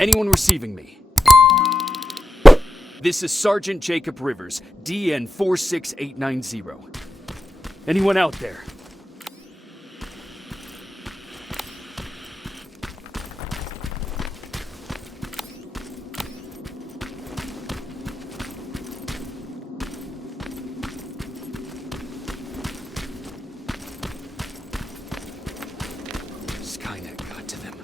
Anyone receiving me? This is Sergeant Jacob Rivers, DN 46890. Anyone out there? Skynet got to them.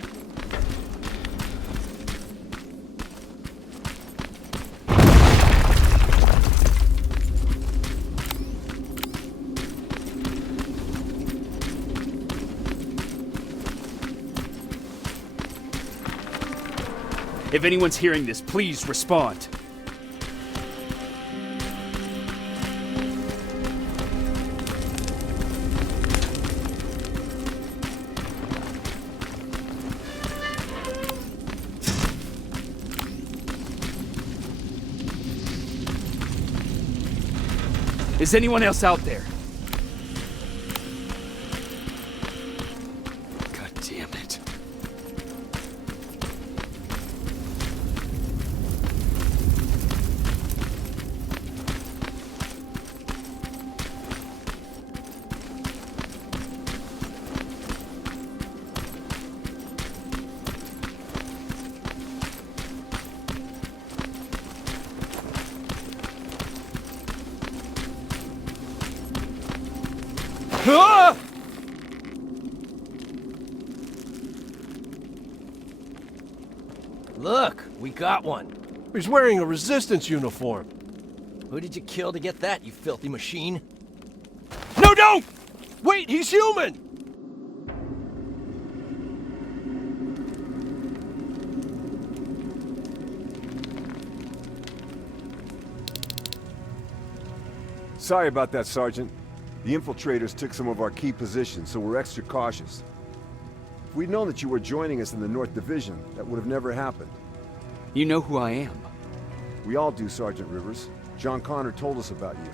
If anyone's hearing this, please respond. Is anyone else out there? God damn it. Ah! Look, we got one. He's wearing a resistance uniform. Who did you kill to get that, you filthy machine? No, don't! Wait, he's human! Sorry about that, Sergeant. The infiltrators took some of our key positions, so we're extra cautious. If we'd known that you were joining us in the North Division, that would have never happened. You know who I am. We all do, Sergeant Rivers. John Connor told us about you.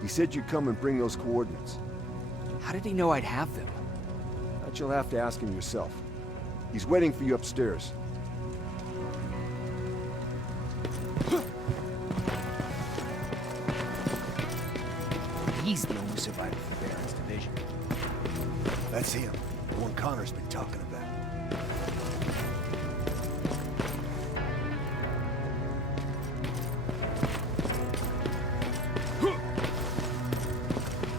He said you'd come and bring those coordinates. How did he know I'd have them? That you'll have to ask him yourself. He's waiting for you upstairs. He's the only survivor from Baron's division. That's him. The one Connor's been talking about.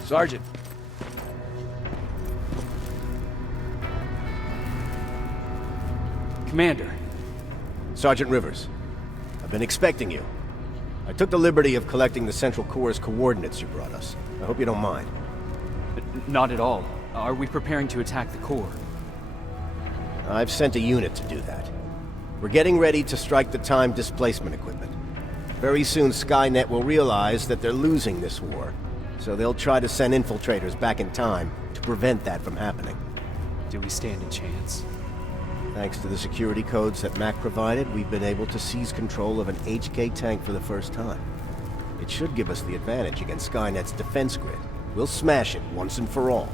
Sergeant. Commander. Sergeant Rivers, I've been expecting you. I took the liberty of collecting the Central Core's coordinates you brought us. I hope you don't mind. Not at all. Are we preparing to attack the core? I've sent a unit to do that. We're getting ready to strike the time displacement equipment. Very soon Skynet will realize that they're losing this war, so they'll try to send infiltrators back in time to prevent that from happening. Do we stand a chance? Thanks to the security codes that Mac provided, we've been able to seize control of an HK tank for the first time. It should give us the advantage against Skynet's defense grid. We'll smash it once and for all.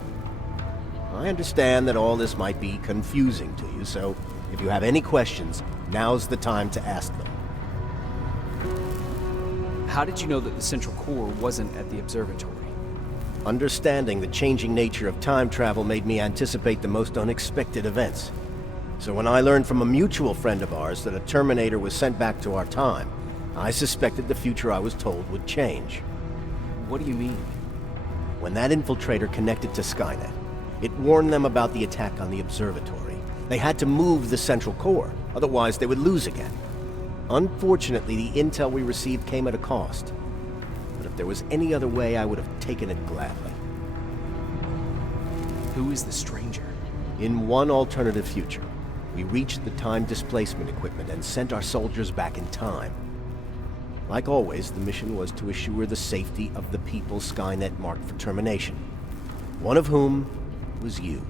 I understand that all this might be confusing to you, so if you have any questions, now's the time to ask them. How did you know that the Central Core wasn't at the observatory? Understanding the changing nature of time travel made me anticipate the most unexpected events. So when I learned from a mutual friend of ours that a Terminator was sent back to our time, I suspected the future I was told would change. What do you mean? When that infiltrator connected to Skynet, it warned them about the attack on the observatory. They had to move the Central Core, otherwise they would lose again. Unfortunately, the intel we received came at a cost. But if there was any other way, I would have taken it gladly. Who is the stranger? In one alternative future, we reached the time displacement equipment and sent our soldiers back in time. Like always, the mission was to assure the safety of the people Skynet marked for termination. One of whom was you.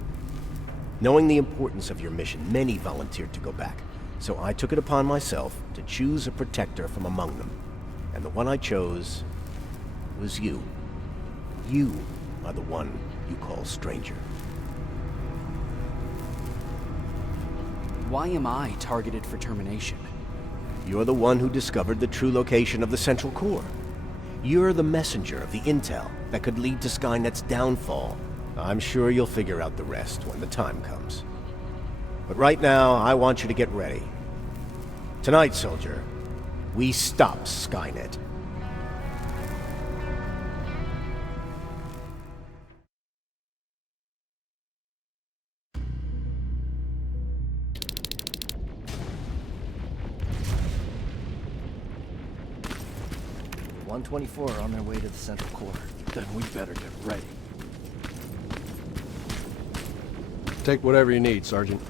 Knowing the importance of your mission, many volunteered to go back, so I took it upon myself to choose a protector from among them. And the one I chose was you. You are the one you call stranger. Why am I targeted for termination? You're the one who discovered the true location of the Central Core. You're the messenger of the intel that could lead to Skynet's downfall. I'm sure you'll figure out the rest when the time comes. But right now, I want you to get ready. Tonight, soldier, we stop Skynet. .124 on their way to the Central Core. Then we better get ready. Take whatever you need, Sergeant.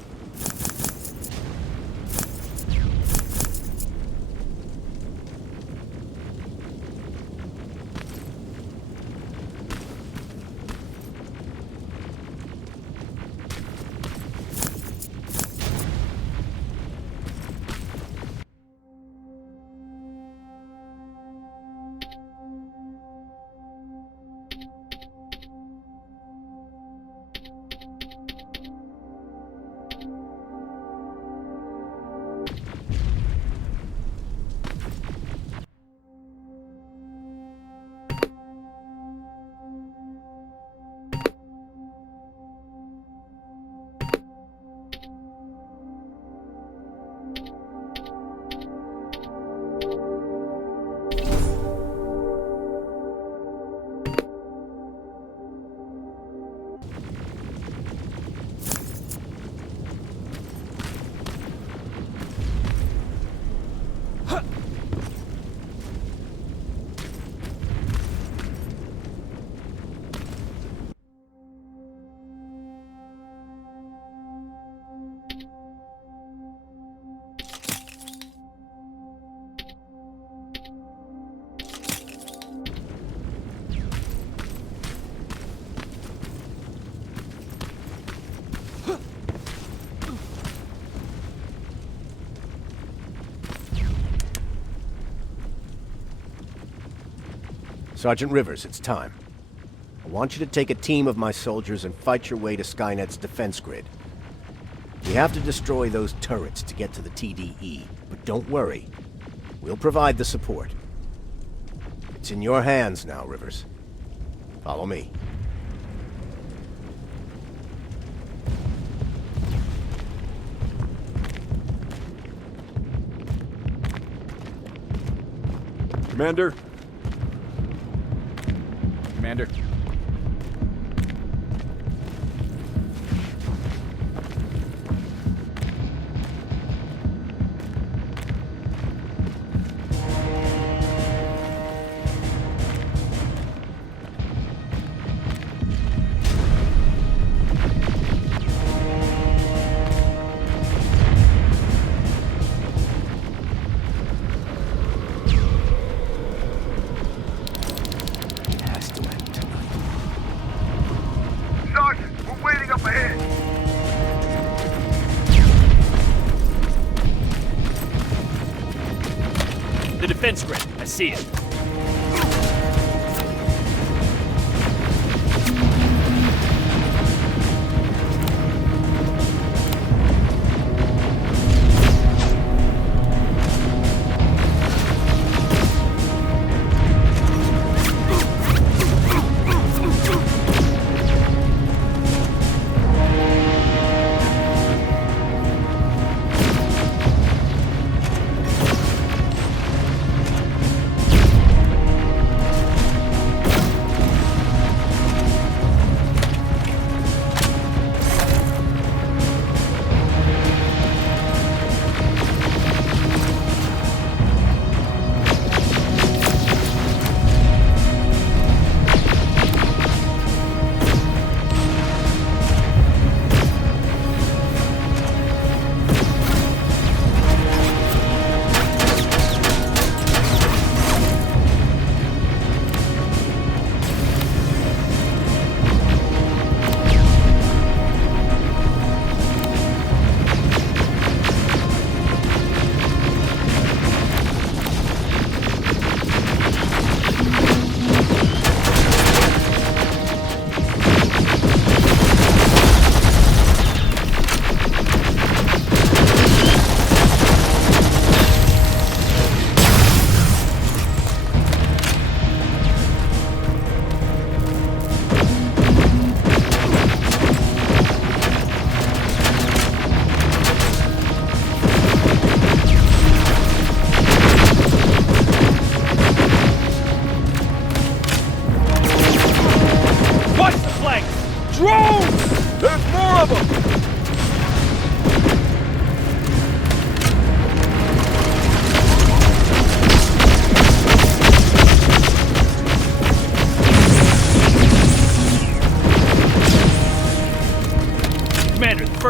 Sergeant Rivers, it's time. I want you to take a team of my soldiers and fight your way to Skynet's defense grid. We have to destroy those turrets to get to the TDE, but don't worry. We'll provide the support. It's in your hands now, Rivers. Follow me. Commander? Commander. The defense grid. I see it.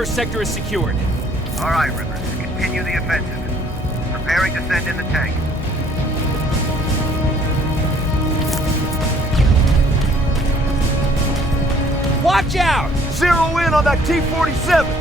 first sector is secured. All right, Rivers. Continue the offensive. Preparing to send in the tank. Watch out! Zero in on that T-47!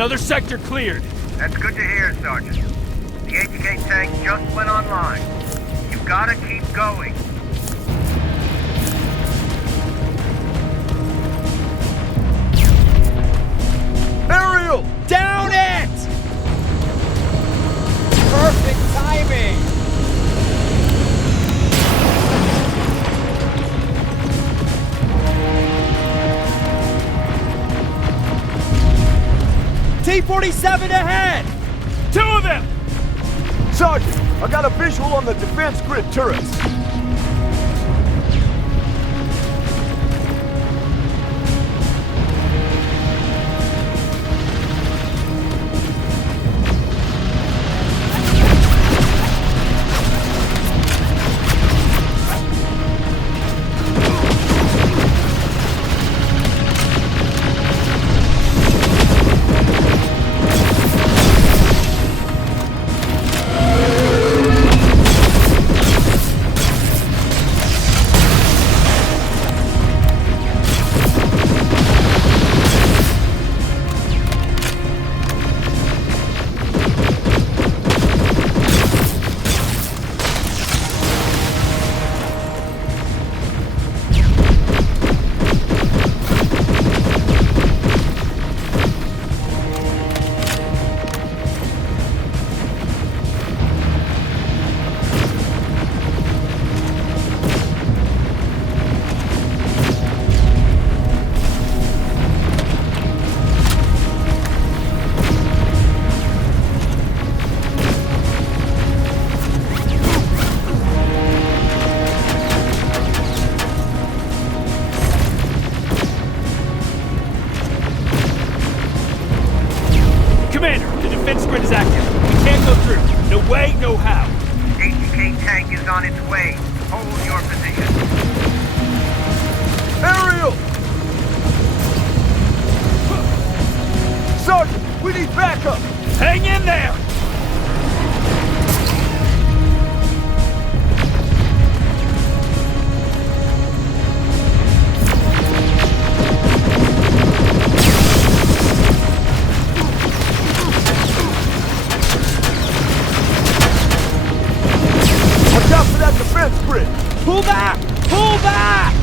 Another sector cleared. That's good to hear, Sergeant. The HK tank just went online. You gotta keep going. Aerial! Down it! Perfect timing! T-47 ahead! Two of them! Sergeant, I got a visual on the defense grid turrets. on its way. Hold your position. Ariel! Sergeant, we need backup! Hang in there! Watch out for that defense grid! Pull back! Pull back!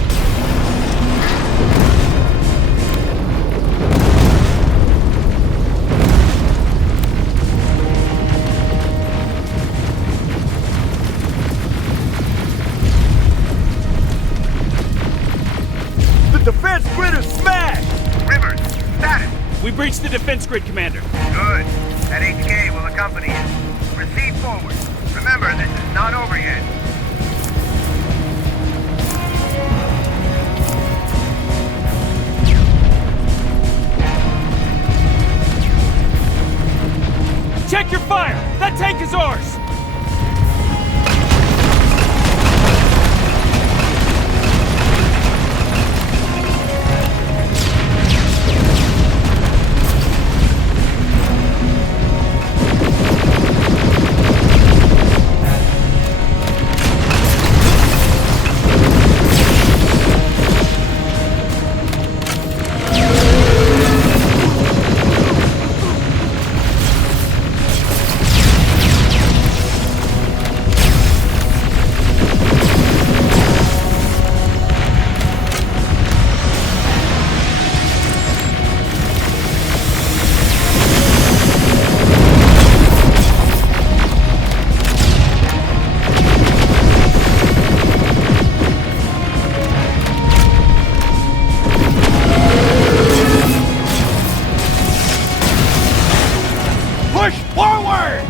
The defense grid is smashed! Rivers, status. We breached the defense grid, Commander. Good. That HK will accompany you. Proceed forward. Remember, this is not over yet. Check your fire! That tank is ours! Push forward!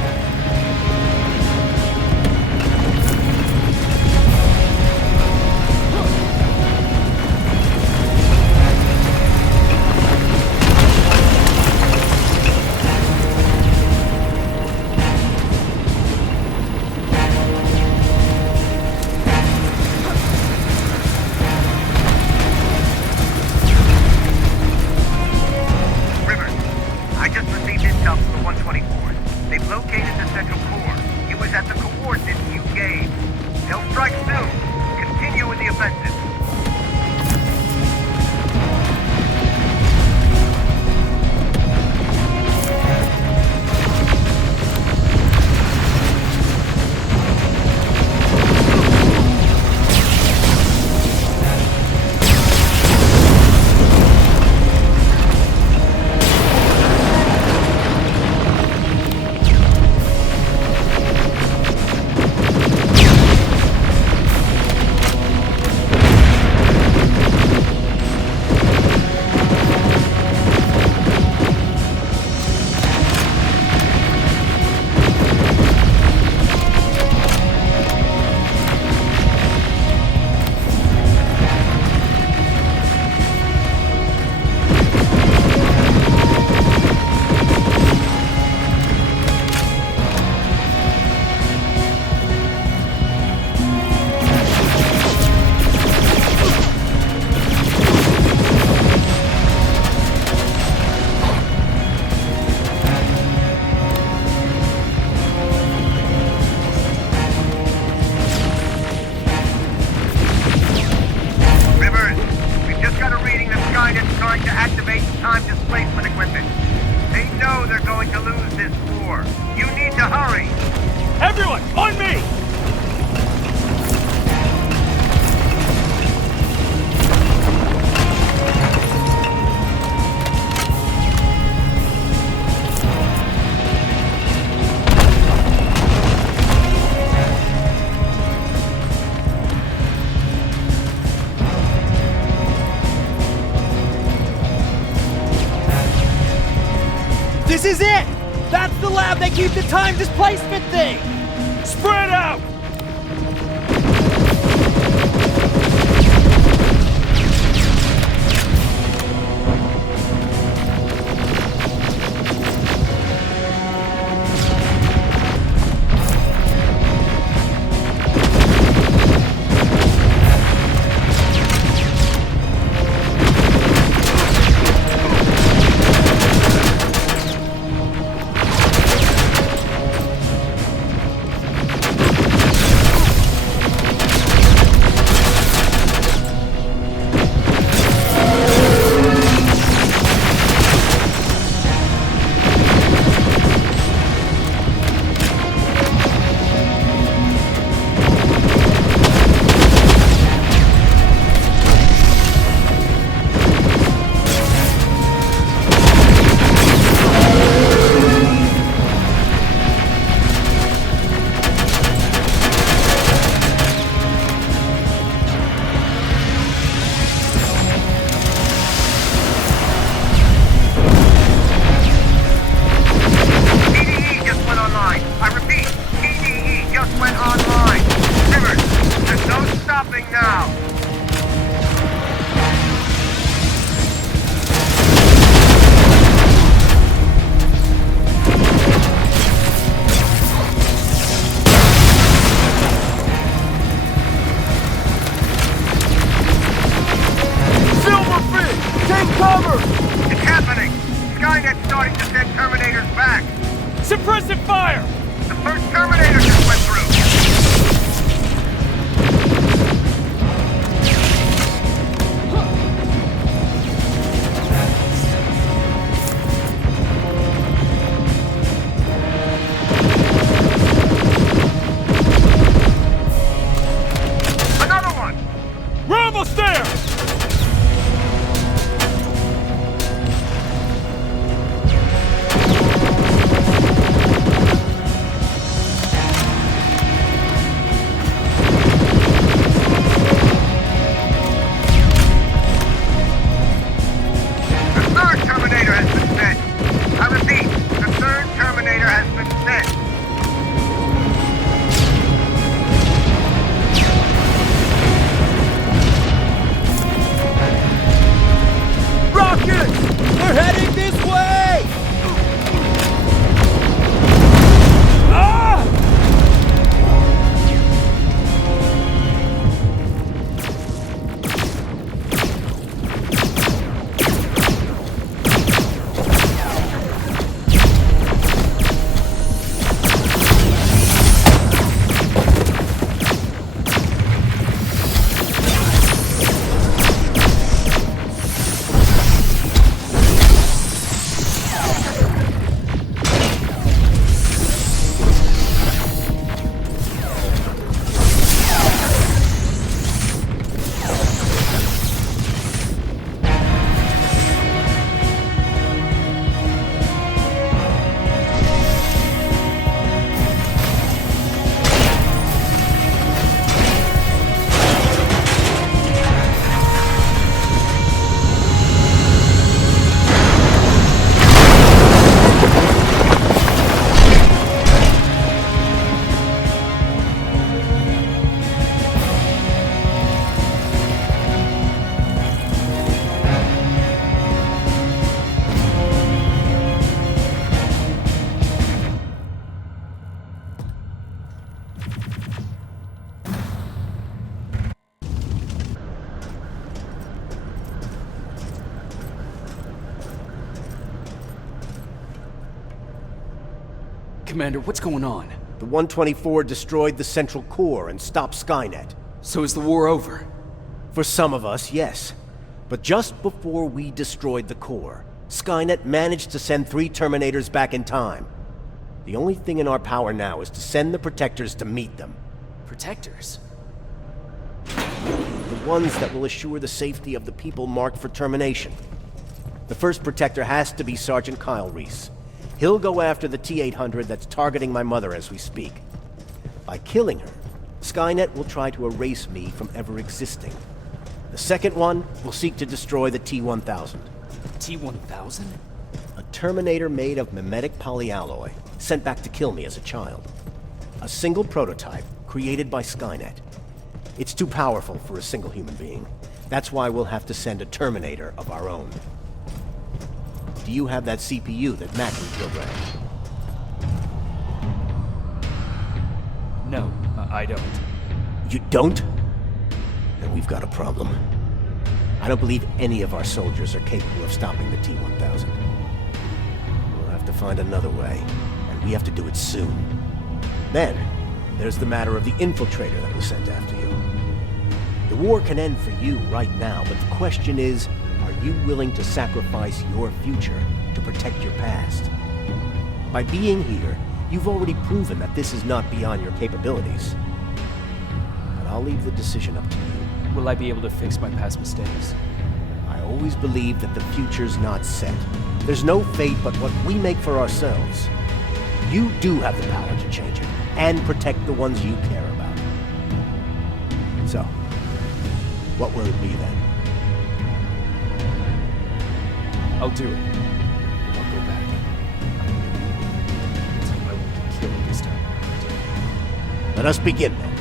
Rivers, I just received intel from the 124. They've located the central core. It was at the coordinates you gave. They'll strike soon. Continue with the offensive. Rivers, we've just got a reading that Skynet's trying to activate time displacement equipment. They know they're going to lose this war. You need to hurry. Everyone, on me! This is it! That's the lab that keeps the time displacement thing! Spread out! starting to send Terminators back. Suppressive fire! The first Terminator just went through. Another one! We're almost there! The third Terminator has been sent. I repeat, the third Terminator has been sent. Rockets! They're heading this way! Ah! Commander, what's going on? The 124 destroyed the central core and stopped Skynet. So is the war over? For some of us, yes. But just before we destroyed the core, Skynet managed to send 3 Terminators back in time. The only thing in our power now is to send the Protectors to meet them. Protectors? The ones that will assure the safety of the people marked for termination. The first Protector has to be Sergeant Kyle Reese. He'll go after the T-800 that's targeting my mother as we speak. By killing her, Skynet will try to erase me from ever existing. The second one will seek to destroy the T-1000. T-1000? A Terminator made of mimetic polyalloy, sent back to kill me as a child. A single prototype created by Skynet. It's too powerful for a single human being. That's why we'll have to send a Terminator of our own. Do you have that CPU that Matt can program? No, I don't. You don't? Then we've got a problem. I don't believe any of our soldiers are capable of stopping the T-1000. We'll have to find another way, and we have to do it soon. Then, there's the matter of the infiltrator that was sent after you. The war can end for you right now, but the question is, are you willing to sacrifice your future to protect your past? By being here, you've already proven that this is not beyond your capabilities. But I'll leave the decision up to you. Will I be able to fix my past mistakes? I always believe that the future's not set. There's no fate but what we make for ourselves. You do have the power to change it, and protect the ones you care about. So, what will it be then? I'll do it. I'll go back. Tell him I won't get killed this time around. Let us begin then.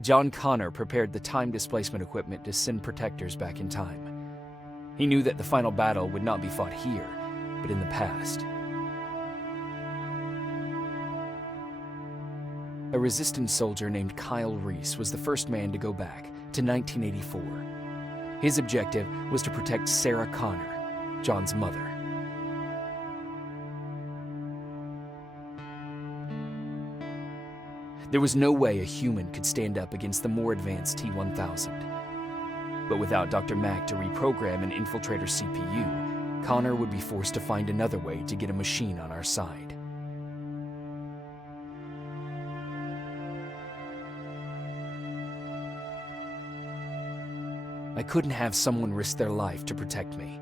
John Connor prepared the time displacement equipment to send protectors back in time. He knew that the final battle would not be fought here, but in the past. A resistance soldier named Kyle Reese was the first man to go back to 1984. His objective was to protect Sarah Connor, John's mother. There was no way a human could stand up against the more advanced T-1000. But without Dr. Mack to reprogram an infiltrator CPU, Connor would be forced to find another way to get a machine on our side. I couldn't have someone risk their life to protect me.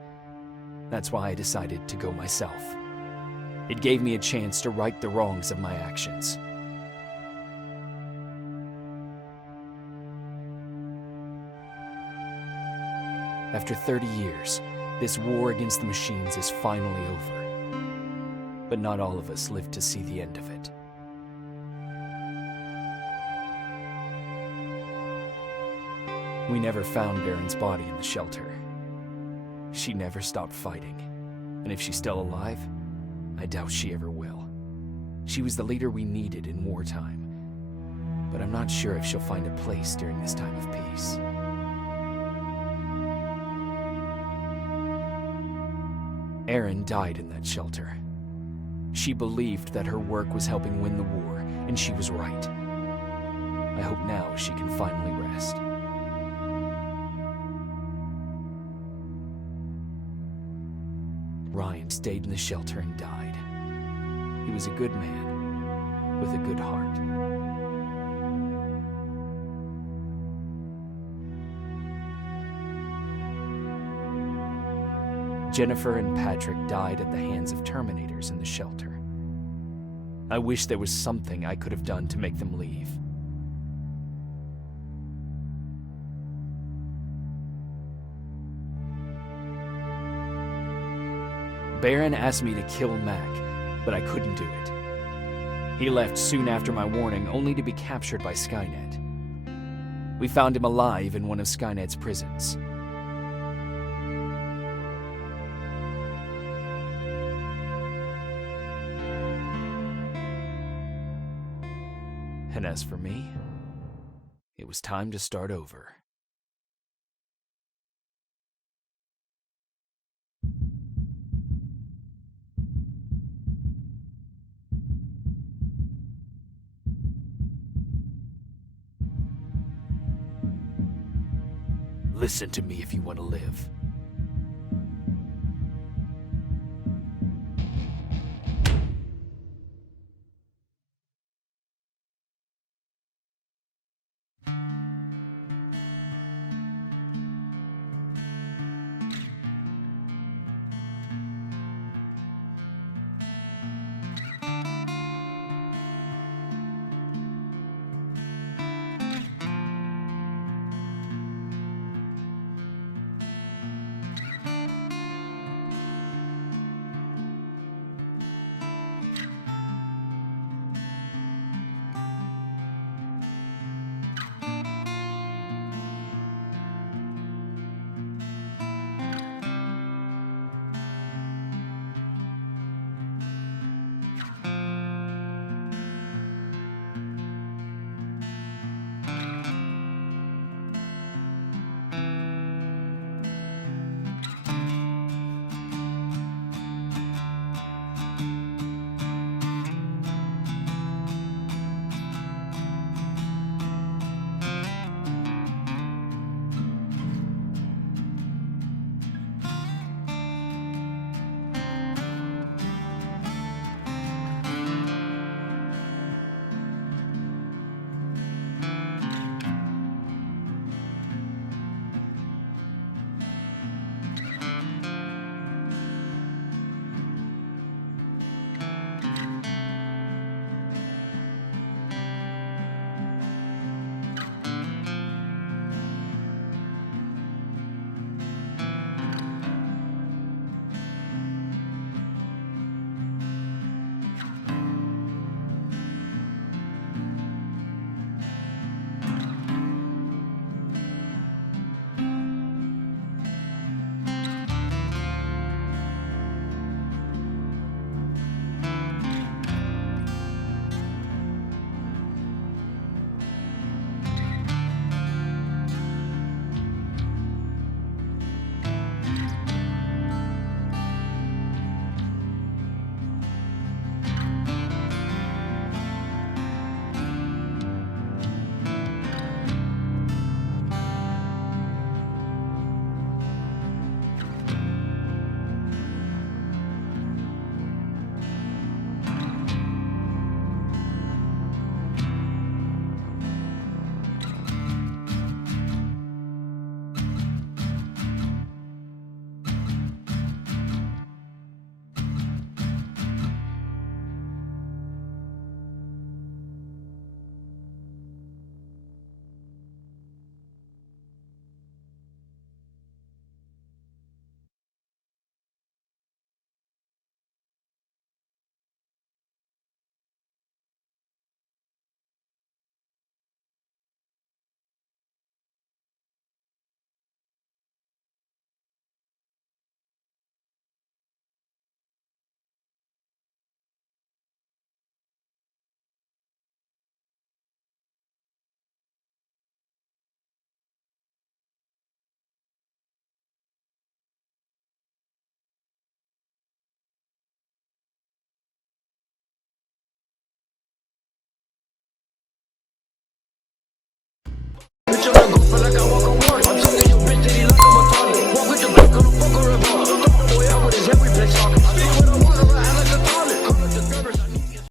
That's why I decided to go myself. It gave me a chance to right the wrongs of my actions. After 30 years, this war against the machines is finally over. But not all of us lived to see the end of it. We never found Baron's body in the shelter. She never stopped fighting. And if she's still alive, I doubt she ever will. She was the leader we needed in wartime. But I'm not sure if she'll find a place during this time of peace. Erin died in that shelter. She believed that her work was helping win the war, and she was right. I hope now she can finally rest. Ryan stayed in the shelter and died. He was a good man, with a good heart. Jennifer and Patrick died at the hands of Terminators in the shelter. I wish there was something I could have done to make them leave. Baron asked me to kill Mac, but I couldn't do it. He left soon after my warning, only to be captured by Skynet. We found him alive in one of Skynet's prisons. And as for me, it was time to start over. Listen to me if you want to live. Bitch, I'm not gon' feel like I